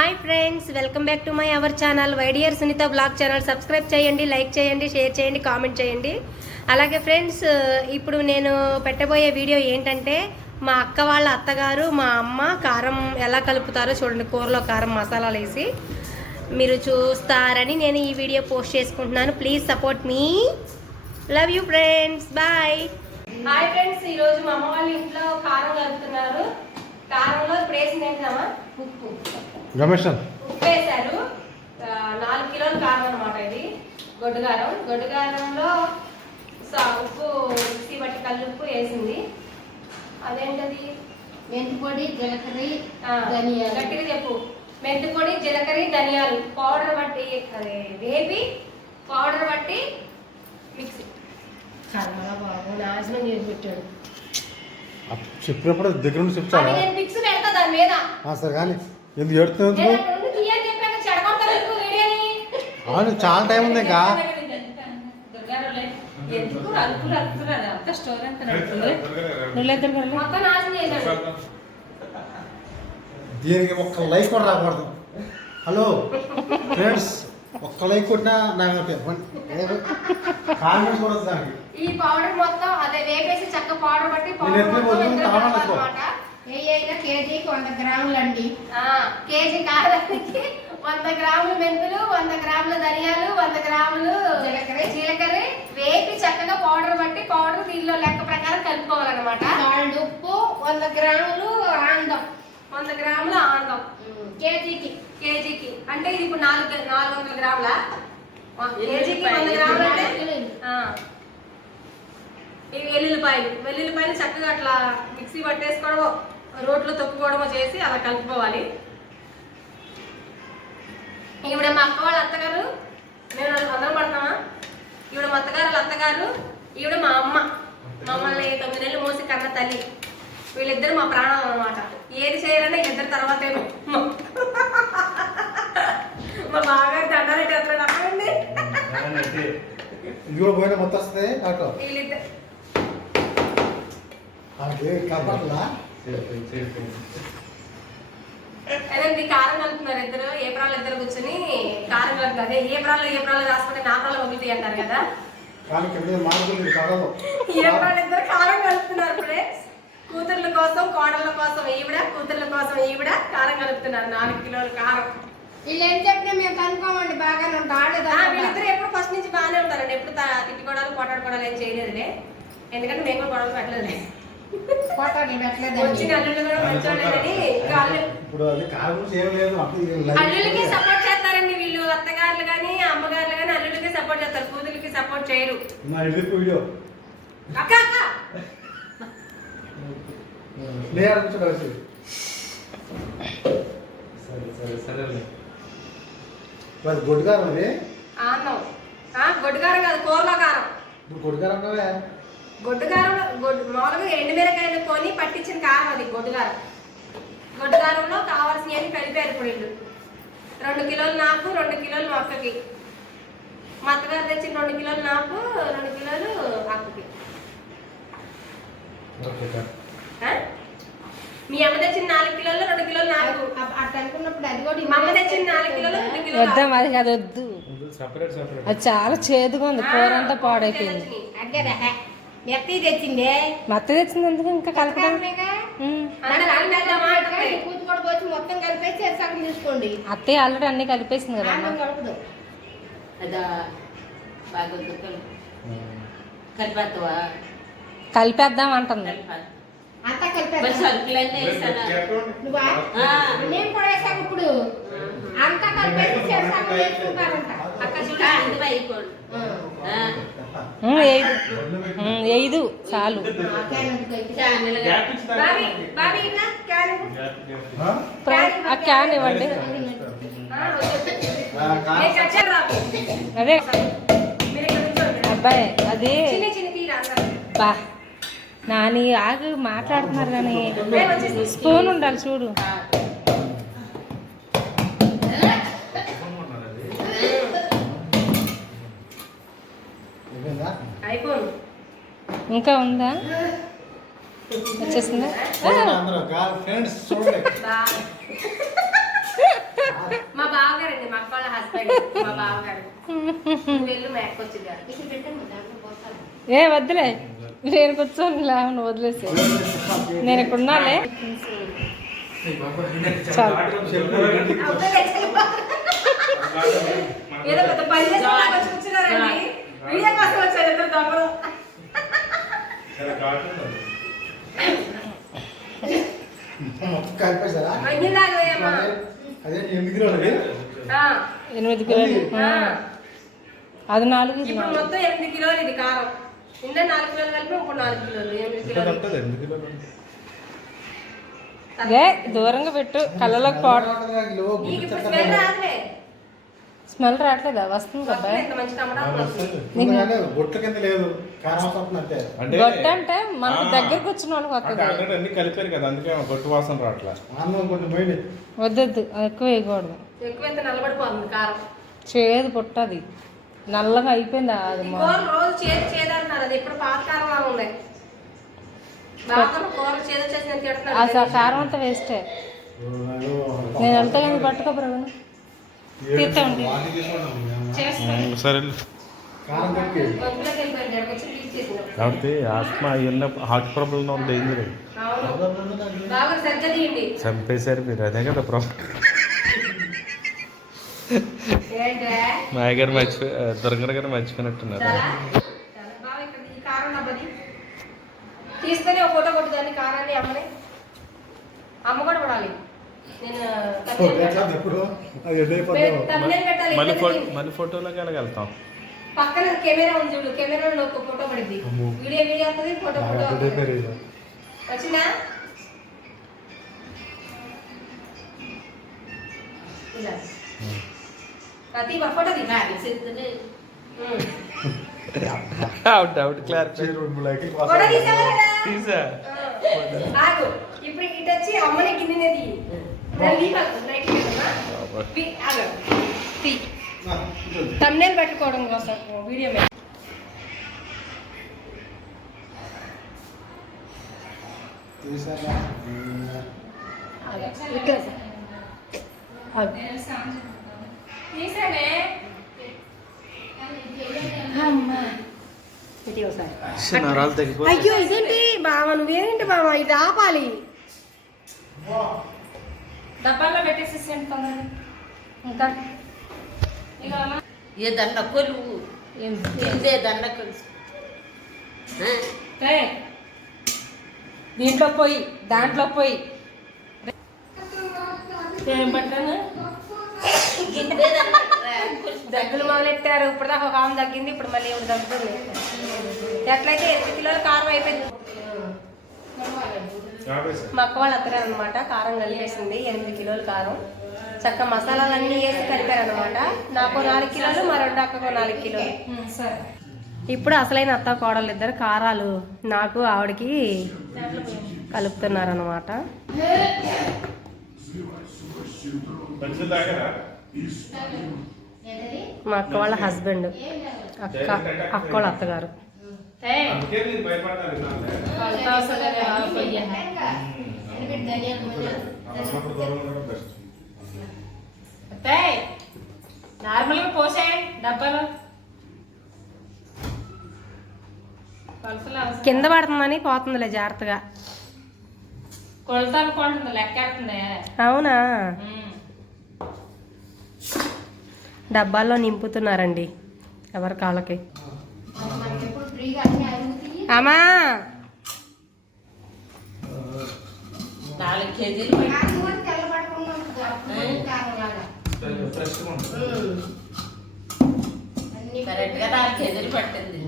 Hi friends, welcome back to my our channel వైడియర్ Sunitha blog channel. Subscribe చేయండి, like చేయండి, share చేయండి, comment చేయండి. అలాగే ఫ్రెండ్స్, ఇప్పుడు నేను పెట్టబోయే వీడియో ఏంటంటే మా అక్క వాళ్ళ అత్తగారు మా అమ్మ కారం ఎలా కలుపుతారో చూడండి. కూరలో కారం మసాలాలు వేసి మీరు చూస్తారని నేను ఈ వీడియో పోస్ట్ చేసుకుంటున్నాను. Please support me. Love you friends, bye. Hi friends, ఈరోజు మా అమ్మ వాళ్ళ ఇంట్లో కారం కలుపుతున్నారు. కారంలో ఇప్పుడు వేసింది ఏంటమ్మా? ఉప్పు వేశారు. 4 కిలోల కారం అనమాట ఇది. గొడ్డుగారం. గొడ్డుగారంలో ఉప్పు మిక్సీ బట్టి కల్లుప్పు వేసింది. అదేంటది? మెంతిపొడి, జీలకర్ర, ధనియాలు. గట్టిగా చెప్పు. మెంతిపొడి, జీలకర్ర, ధనియాలు పౌడర్ బట్టి అదే వేపి పౌడర్ బట్టి మిక్సీ. చాలా బాబు నాశనం చేసి పెట్టాడు. చెప్పినప్పుడు దగ్గర నుండి చెప్తాను. నేను ఫిక్స్ పెడతా దాని మీద. సరే కానీ ఎందుకు ఏడుతుంది? అవును, చాలా టైం ఉంది ఇంకా. దీనికి ఒక్క లైక్ కూడా రాకూడదు. హలో ఫ్రెండ్స్, ఒక్క లైక్ కొట్టినా నాకు కాన్ఫిడెన్స్ కూడా దానికి. ఈ పౌడర్ మొత్తం అదే వేపేసి చక్క పౌడర్ బట్టి కేజీకి 100 గ్రాములు అండి. కేజీ కారానికి 100 గ్రాములు మెంతులు, 100 గ్రాముల ధనియాలు, 100 గ్రాములు జీలకర్ర వేపి చక్కగా పౌడర్ బట్టి పౌడర్ దీనిలో లెక్క ప్రకారం కలుపుకోవాలన్నమాట. ఉప్పు 100 గ్రాములు ఆందం. 100 గ్రాముల ఆందం కేజీకి అంటే ఇది ఇప్పుడు 400 గ్రాముల. కేజీకి 100 గ్రాములు అంటే ఇవి వెల్లుల్లిపాయలు చక్కగా అట్లా మిక్సీ పట్టేసుకోవడమో రోట్లో తొక్కుకోవడమో చేసి అలా కలుపుకోవాలి. ఈవిడ మా అక్క వాళ్ళ అత్తగారు, మేము అందరం పడతామా. ఈవిడ మా అత్తగారు వాళ్ళ అత్తగారు, ఈవిడ మా అమ్మ. మమ్మల్ని 9 నెలలు మోసి కన్న తల్లి. వీళ్ళిద్దరు మా ప్రాణాలు అనమాట. ఏది చేయాలన్నా వీళ్ళిద్దరు తర్వాతే. మా బాగా దండాలు చేస్తాడు అక్కడండి. వీళ్ళిద్దరు అదే కారం కలుపుతున్నారు ఇద్దరు. ఏప్రాలు ఇద్దరు కూర్చొని కారం కలుపుతారు. అదే ఏప్రాలు రాసుకుంటే నాప్రాలు పంపితాయి అంటారు కదా. ఏప్రాలు ఇద్దరు కారం కలుపుతున్నారు ఫ్రెండ్స్. కూతుర్ల కోసం కోడళ్ళ కోసం ఈవిడ, కూతుర్ల కోసం ఈవిడ కారం కలుపుతున్నారు. 4 కిలోల కారం. వీళ్ళు ఏం చెప్పినా మేము కనుక్కోమండి. బాగానే ఉంటారు. వీళ్ళిద్దరు ఎప్పుడు ఫస్ట్ నుంచి బాగానే ఉంటారండి. ఎప్పుడు తిట్టుకోవడాలు కొట్టాడుకోవడాలు ఏం చేయలేదులే. ఎందుకంటే మేము కూడా గొడవలు పెట్టలేదులే. అల్లులకి సపోర్ట్ చేస్తారండి వీళ్ళు. అత్తగారులు కానీ అమ్మగారులు కానీ అల్లులకి సపోర్ట్ చేస్తారు, కూతురికి సపోర్ట్ చేయరు. అక్క గొడ్డుగారం అది. గొడ్డుగారం కాదు, కూరలో కారం. గొడ్డుగారం గొడ్డుగారం మామూలుగా ఎండుమిరకాయలు కొని పట్టించిన కారం అది గొడ్డుగారం. గొడ్డుగారంలో కావాల్సినవి కలిపారు ఇప్పుడు వీళ్ళు. 2 కిలోలు నాకు, 2 కిలోలు మా అక్కకి. మా అత్తగారు తెచ్చిన 2 కిలోలు నాకు, 2 కిలోలు అక్కకి. మీ అమ్మ తెచ్చిన 4 కిలోలు, 2 కిలోలు నాకు. అట్లా అనుకున్నప్పుడు అది కూడా మా అమ్మ తెచ్చిన 4 కిలోలు, 2 కిలోలు వద్దాం. అది అది వద్దు, అది చాలా చేదుగా ఉంది. కూర అంతా పాడైపోయింది. మెత్త తెచ్చిందే. మత్త తెచ్చింది ఎందుకు ఇంకా కలపడం? కూతు కూడా పోసి మొత్తం కలిపేసి సగం తీసుకోండి. అత్తయ్య ఆల్రెడీ అన్ని కలిపేసింది కదా. కలుపుదు కలిపేద్దాం అంటుంది. అంతా నేను కూడా వేసాను. ఇప్పుడు అంతా కలిపేసి సగం వేసుకుంటారంట. ఐదు చాలు. ఆ క్యాన్ ఇవ్వండి. అదే అబ్బాయి అది బా నాని ఆగు మాట్లాడుతున్నారు కానీ స్పూన్ ఉండాలి చూడు. ఇంకా ఉందా? వచ్చేసిందా? మా బావగారు నువ్వు వెళ్ళు మేక వచ్చింది ఇక్కడ పెట్టండి దాంట్లో పోస్తాను. ఏ వద్దులే, నేను కూర్చొని లేవను వదిలేసి, నేను ఇక్కడ ఉన్నాలే. చాలు. ఏదో పెద్ద పని చేసుకున్నాక వచ్చి కూర్చున్నారండి. వీడియో కోసం వచ్చారు ఇద్దరు దొంగలు. మొత్తం కలిపేశారా? మంచిలాగా వేయమ్మా. అదే 8 కిలోలు. ఆ, 8 కిలోలు. అది 4 ఇది ఇప్పుడు 4. మొత్తం 8 కిలోలు ఇది కారం. ఇంకా 4 కిలోలు కలిపి ఇంకో 4 కిలోలు 8 కిలోలు. ఏ దూరంగా పెట్టు, కళ్ళలోకి పోవడం. నీకు ఇప్పుడు స్మెల్ రాదులే. స్మెల్ రావట్లేదా? వస్తుంది కదా. ఇంత మంచి టమాటాలు వస్తుంది. బొట్ల కింద లేదు, కారం వస్తుంది అంతే. గొట్ట అంటే మనకు దగ్గరకు వచ్చిన వాళ్ళకి వస్తుంది. అన్ని కలిపారు కదా, అందుకే గొట్టు వాసన రావట్లా. అన్నం కొంచెం పోయింది. వద్దొద్దు, ఎక్కువ వేయకూడదు. ఎక్కువైతే నల్లబడిపోతుంది కారం. చేదు పుట్టది, నల్లగా అయిపోయింది అది. ఈ కూరలు రోజు చేదన్నారు. అది ఇప్పుడు పాత కారంలా ఉంది. బాగా కూరలు చేదు వచ్చేసి తిడుతున్నాడు. అసలు కారం అంతా వేస్టే. నేను వెళ్తా కానీ పట్టుకో ప్రవీణ. తీర్థండి. సరే కారం కట్టి మందులోకి వెళ్ళిపోయాడు. ఎక్కడికి వచ్చి తీసేసినాడు. కాబట్టి ఆస్మా ఉన్న హార్ట్ ప్రాబ్లం ఉన్న డేంజర్. అవును. బాగా సరిగ్గా తీయండి. చంపేశారు మీరు, అదే కదా ప్రాబ్లం. ఏంటే? మా గారు దొంగ గారు మర్చిపోయినట్టున్నారు. చాలా చాలా బాగా ఇక్కడ ఈ కారం డబ్బది తీసుకొని ఒక ఫోటో కొట్టుదాన్ని కారాన్ని అమ్మని. అమ్మ కూడా పడాలి. నేను ఎప్పుడు అది ఎడ్డైపోతాం. తమ్మునేలు పెట్టాలి. మళ్ళీ ఫోటోలోకి వెళ్తాం. పక్కన కెమెరా ఉంది చూడు, కెమెరాలో ఒక ఫోటో పడింది. వీడియో వస్తుంది, ఫోటో వచ్చిందా? ఇలా ప్రతి ఫోటో డౌట్ క్లారిఫై ఫోటో తీసావా లేదా? తీసా. ఆగు. ఇప్పుడు ఇటు వచ్చి అమ్మని గిన్నెది తమ్నేల్ పెట్టుకోవడం కోసం వీడియో మీద. నరాలు తగ్గిపోయి అయ్యో ఇదేంటి బావ, నువ్వేంటి బావ, ఇది ఆపాలి. డబ్బాల్లో పెట్టేసేసేయండి తొందరగా. ఇంకా ఏ దండ కొలువు తిందే దండ కొలుసు. దీంట్లో పోయి దాంట్లో పోయి ఏం పట్టాను. దగ్గులు మొదలెట్టారు. ఇప్పుడు దాకా ఒక ఆమె తగ్గింది, ఇప్పుడు మళ్ళీ ఇప్పుడు తగ్గుతుంది. ఎట్లయితే 8 కిలోల కారం అయిపోయింది. మా అక్క వాళ్ళు అత్తగారు అనమాట కారం కలిపేసింది. 8 కిలోల కారం చక్క మసాలాలన్నీ వేసి కలిపారనమాట. నాకు 4 కిలోలు, మా రెండు అక్కకు 4 కిలోలు. సరే, ఇప్పుడు అసలైన అత్త కోడలు ఇద్దరు కారాలు నాకు ఆవిడకి కలుపుతున్నారనమాట. మా అక్క వాళ్ళ హస్బెండ్, అక్క వాళ్ళ అత్తగారు. నార్మల్గా పోసేయండి డబ్బాలో. కింద పడుతుందని పోతుందిలే జాగ్రత్తగా. కొలత అనుకుంటుంది, లెక్కేస్తుంది. అవునా? డబ్బాల్లో నింపుతున్నారండి ఎవరి కాళ్ళకి. అమ్మా 4 కేజీలు కరెక్ట్ గా 4 కేజీలు పట్టింది.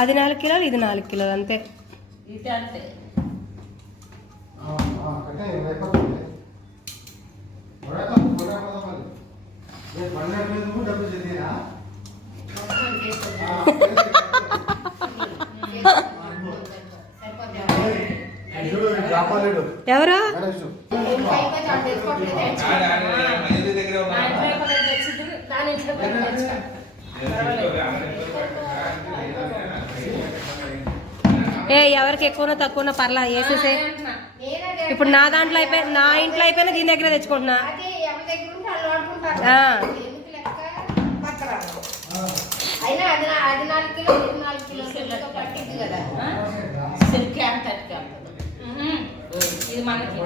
అది 4 కిలోలు, ఇది 4 కిలోలు అంతే. ఇది అంతే. ఎవరు? ఎవరికి ఎక్కువనో తక్కువనో పర్లా వేసేసే. ఇప్పుడు నా దాంట్లో అయిపోయి, నా ఇంట్లో అయిపోయినా దీని దగ్గర తెచ్చుకుంటున్నా. దగ్గర ఉంటే వాళ్ళు వాడుకుంటారు. ఆ. ఎందుకు లెక్క పక్కరాదు. అయినా అది 4 కిలోలు, ఇది 4 కిలోలు పట్టింది కదా. ఇది మనకి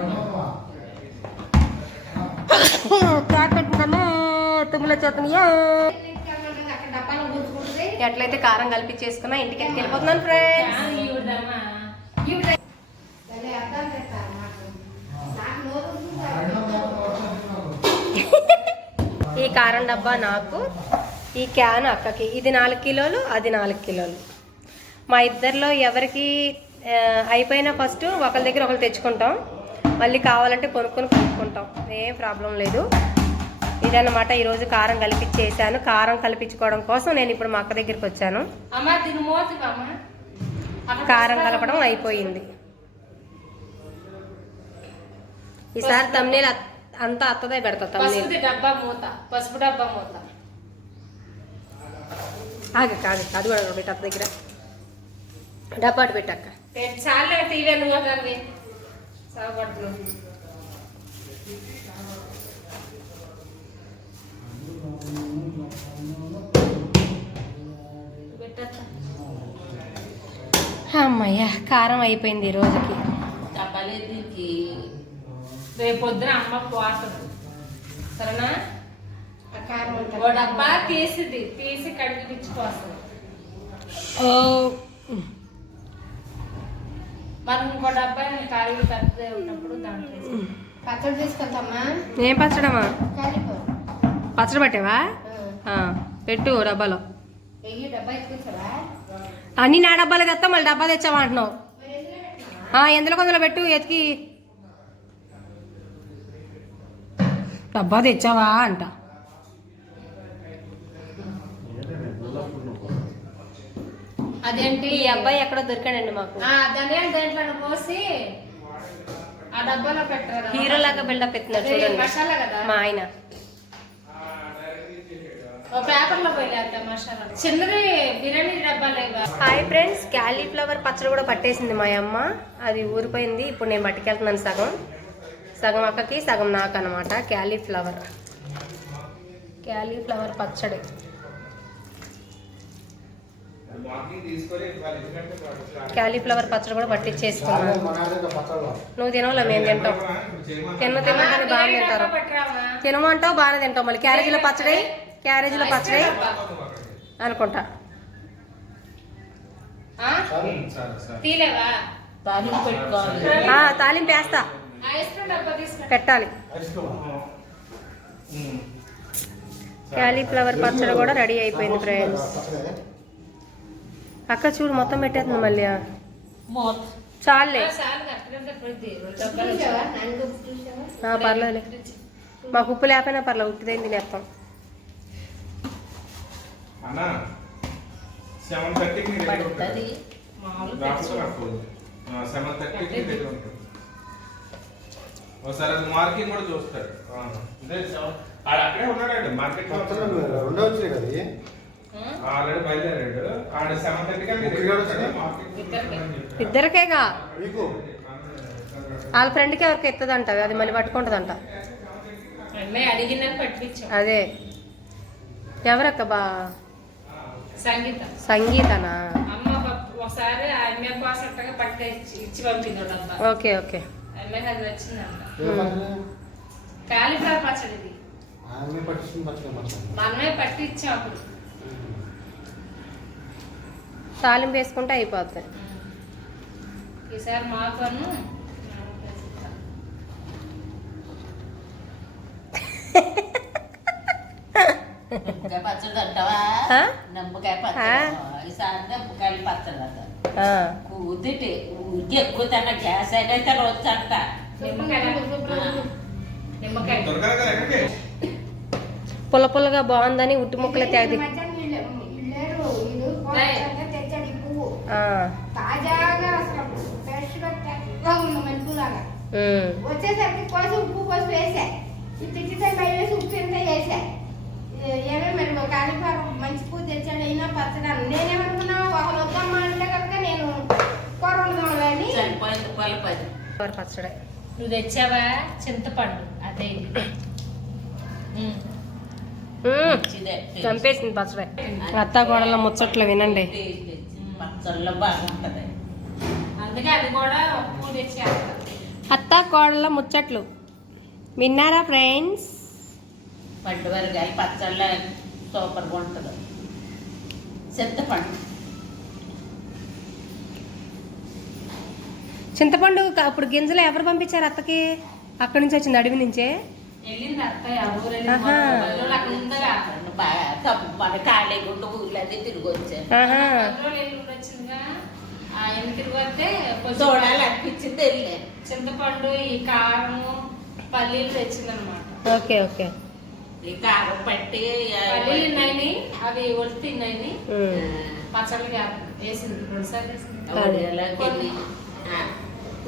తుమ్ముల చేతనియా అక్కడ డబ్బాలో కూర్చుకుంటుంది. ఎట్లయితే కారం కలిపి చేసుకున్నా ఇంటికి వెళ్ళిపోతున్నాను ఫ్రెండ్స్. దాన్ని అర్థం చేస్తారు నాకు నోరు ఈ కారం డబ్బా నాకు, ఈ క్యాన్ అక్కకి. ఇది 4 కిలోలు, అది 4 కిలోలు. మా ఇద్దరిలో ఎవరికి అయిపోయినా ఫస్ట్ ఒకరి దగ్గర ఒకరు తెచ్చుకుంటాం, మళ్ళీ కావాలంటే కొనుక్కుంటాం, ఏం ప్రాబ్లం లేదు. ఇదన్నమాట ఈరోజు కారం కలిపించేసాను. కారం కలిపించుకోవడం కోసం నేను ఇప్పుడు మా అక్క దగ్గరికి వచ్చాను. కారం కలపడం అయిపోయింది. ఈసారి తమ్నేల్ అంతా అత్తదే పెడతా. తమ్నేల్ డబ్బా మూత, పసుపు డబ్బా మూత. కాదు అది కూడా పెట్ట అత్త దగ్గర డబ్బాటు పెట్టక్క. చాలా తీవే నువ్వు కానీ సాగుబట్లు అమ్మయ్య కారం అయిపోయింది ఈ రోజుకి. డబ్బాలేదు దీనికి. రేపు పొద్దున అమ్మ పోతుంది సరేనా. కారం ఓ డబ్బా తీసి కడిగి పిచ్చుకోస్తుంది. మనం ఇంకో డబ్బా కాయలు పెద్దదే ఉన్నప్పుడు దాంట్లో పచ్చడి తీసుకొద్దామా? ఏం పచ్చడమా? కాలిపో పచ్చడి పట్టావా? పెట్టు డబ్బాలో. వెయ్యి డబ్బా ఎత్తుకొచ్చావా? అన్నీ నా డబ్బాలు తెస్తా, మళ్ళీ డబ్బా తెచ్చావా అంటున్నావు. ఎందులో కొందరు పెట్టు ఎతికి. డబ్బా తెచ్చావా అంట. అదేంటి ఈ అబ్బాయి ఎక్కడో దొరికాడండి మాకు. దాంట్లో పోసి ఆ డబ్బాలో పెట్టారు. హీరో లాగా బిల్డప్ ఎత్తున్నాడు చూడండి మసాలా కదా మా ఆయన. ఓ పేపర్ లో పోయి మసాలా చిన్నది బిర్యానీ డబ్బా లేవా. హాయ్ ఫ్రెండ్స్, క్యాలీఫ్లవర్ పచ్చడి కూడా పట్టేసింది మా అమ్మ. అది ఊరిపోయింది. ఇప్పుడు నేను పట్టుకెళ్తున్నాను సగం అక్కకి సగం నాకు అనమాట. క్యాలీఫ్లవర్ పచ్చడి. క్యాలీఫ్లవర్ పచ్చడి కూడా పట్టించేసుకున్నాను. నువ్వు తినవులే, మేము తింటాం. తినమంటే బాగా తింటారు. తినమంటావు బాగానే తింటావు. మళ్ళీ క్యారేజీల పచ్చడి అనుకుంటా. తీలేవా తాలింపు వేస్తా, ఐస్ క్రీమ్ డబ్బా తీసుకుంటా పెట్టాలి. క్యాలీఫ్లవర్ పచ్చడి కూడా రెడీ అయిపోయింది ఫ్రెండ్స్. అక్క చూడు మొత్తం పెట్టేస్తుంది మళ్ళీ. చాలే పర్లేదులే, మాకు ఉప్పు లేకపోయినా పర్లేదు, ఉప్పిదేం తినేస్తాం. 7:30 ఒకసారి అది మార్కింగ్ కూడా చూస్తాడు. అక్కడే ఉన్నాడు మార్కెట్ ఆల్రెడీ బయలుదేరాడు. ఆడ 7:30 ఇద్దరికేగా, వాళ్ళ ఫ్రెండ్కి ఎవరికి ఎత్తదంట, అది మళ్ళీ పట్టుకుంటుందంట. అమ్మాయి అడిగిందని పట్టించాం. అదే ఎవరక్క సంగీత సంగీతనా? అమ్మ ఒకసారి ఆ అమ్మాయి కోసంటగా పట్టి ఇచ్చి పంపింది డబ్బా. ఓకే అమ్మాయికి అది వచ్చిందంట. కాలీఫ్లవర్ పచ్చడి ఇది మనమే పట్టి ఇచ్చాం. అప్పుడు తాలింపు వేసుకుంటే అయిపోతుంది. ఈసారి మాకను పచ్చడి అంటావా? నిమ్మకాయ పచ్చడి ఈసారి నిమ్మకాయలు పచ్చడి అంట. కుదిటి ఉద్ది ఎక్కువ తిన్న గ్యాస్ అయితే రోజు అంట. నిమ్మకాయ పుల్లగా బాగుందని ఉట్టి ముక్కలు తేది. తెచ్చాడు ఈ పువ్వు తాజాగా అసలు ఫ్రెష్ గా తెల్లగా ఉంది మలుపులాగా. వచ్చేసరికి కోసం ఉప్పు కోసం వేసా, ఈ తిట్టితే బయట వేసి ఉప్పు ఎంత వేసా. ఏమే మరి కాలీఫ్లవర్ మంచి పువ్వు తెచ్చాడు, అయినా పచ్చడా. నేనేమనుకున్నా ఒకరు వద్దమ్మా అంటే కనుక నేను కూర వండుదామని పచ్చడి. నువ్వు తెచ్చావా చింతపండు, అదే చంపేసింది పచ్చడి. అత్త కోడల ముచ్చట్లు వినండి. పచ్చళ్ళలో బాగుంటది. అందుకే అది కూడా ఉప్పు తెచ్చేస్తా. అత్త కోడల ముచ్చట్లు విన్నారా ఫ్రెండ్స్? పండు వరగాయలు పచ్చళ్ళ సూపర్గా ఉంటుంది. చింతపండు చింతపండు అప్పుడు గింజలు ఎవరు పంపించారు అత్తకి? అక్కడి నుంచి వచ్చింది, అడవి నుంచే. వెళ్ళింది అత్తయ్య ఊరు వెళ్ళింది. ఆహా. పల్లెలు అక్కడ ఉందగా. బాగా మన ఖాళీ గుండు ఊర్లో తిరిగి వచ్చాను. ఆహా. పల్లెలు వెళ్ళి వచ్చిందిగా. ఆ ఎన్ని తిరిగి వస్తే కొంచెం చూడాలనిపించింది వెళ్ళాను. చింతపండు, ఈ కారం, పల్లీలు తెచ్చిందనమాట. Okay okay. ఈ కారం పట్టి పల్లీలు ఉన్నాయి, అవి ఒడితే ఉన్నాయి. ఉమ్. పచ్చళ్ళు వేసింది 2 సార్లు వేసింది. వడియాలోకి వెళ్ళి,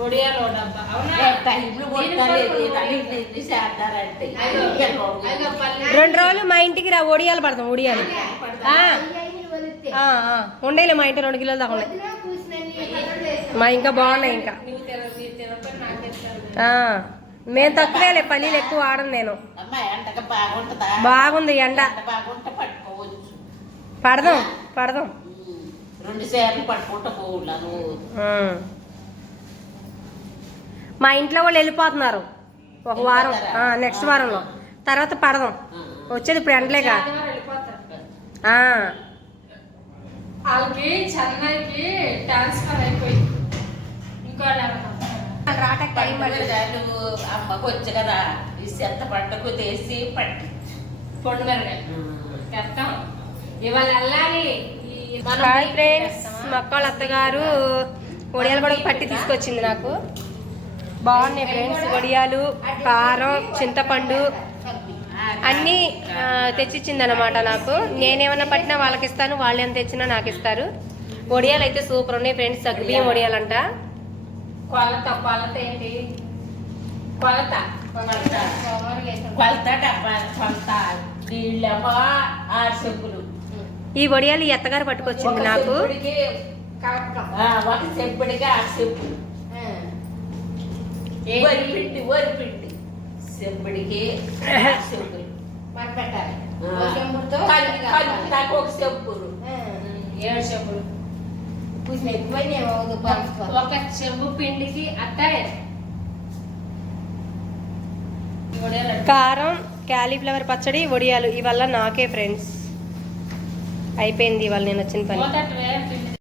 ఒడియాలు ఓ డబ్బా. అవునా? టైంలో కొట్టాలి చేస్తారంటే అయ్యో, అయ్యో, పల్లీలు. 2 రోజులు మా ఇంటికి రా, ఒడియాలు పడతాం. ఒడియాలు ఉండేలే మా ఇంటి 2 కిలోలు దాకా ఉన్నాయి. పొద్దున కూర్చుని కలర్ చేసాం. మా ఇంకా బాగున్నాయి. ఇంకా నువ్వు తినకపోతే నాకు తెచ్చారు. మేము తక్కువేలే, పల్లీలు ఎక్కువ వాడను నేను. అమ్మ ఎండక బాగుంటుందా? బాగుంది ఎండ. ఎండ బాగుంటే పట్టుకోవచ్చు. పడదాం పడదాం. 2 సార్లు పట్టుకుంటా పోవులా నువ్వు. మా ఇంట్లో వాళ్ళు వెళ్ళిపోతున్నారు ఒక వారం, నెక్స్ట్ వారంలో. తర్వాత పడదాం. వచ్చేది ఇప్పుడు ఎండలేగా. ఆదివారం వెళ్ళిపోతారు. ఆ. వాళ్ళకి చెన్నైకి ట్రాన్స్ఫర్ అయిపోయింది. ఇంకో రాటకి టైం పడుతుంది. నువ్వు అమ్మకు వచ్చి కదా ఈ చెత్త పంటకు తీసి పట్టి పొండు మిరగాయ తెస్తాం. ఇవాళ వెళ్ళాలి. మనం హాయ్ ఫ్రెండ్స్, మా అక్క వాళ్ళ అత్తగారు వడియాలు కూడా పట్టి తీసుకొచ్చింది నాకు. బాగున్నాయి ఫ్రెండ్స్. వడియాలు, కారం, చింతపండు అన్నీ తెచ్చిచ్చింది అనమాట నాకు. నేనేమన్నా పట్టినా వాళ్ళకి ఇస్తాను, వాళ్ళు ఏం తెచ్చినా నాకు ఇస్తారు. వడియాలు అయితే సూపర్ ఉన్నాయి ఫ్రెండ్స్. సగ్గుబియ్యం వడియాలంట. కొలత ఏంటి? కొలత కొలత డబ్బా కొలత నీళ్ళేమో 6 చెంబులు. ఈ వడియాలు ఈ అత్తగారు పట్టుకొచ్చింది నాకు. ఒక చెంబుడికి 6 చెంబులు. వరిపిండి చెంబుడికి 6 చెంబులు మరి పెట్టాలి. ఆ. ఓ చెంబుతో కలుపుతాకు 1 చెంబులు. 7 చెంబులు. కూర్చుని ఎక్కువైనా ఒక చెంబు పిండికి అత్తాయి. కారం, క్యాలీఫ్లవర్ పచ్చడి, వడియాలు ఇవల్ల నాకే ఫ్రెండ్స్. అయిపోయింది ఇవాళ నేను వచ్చిన పని. పోతట్వే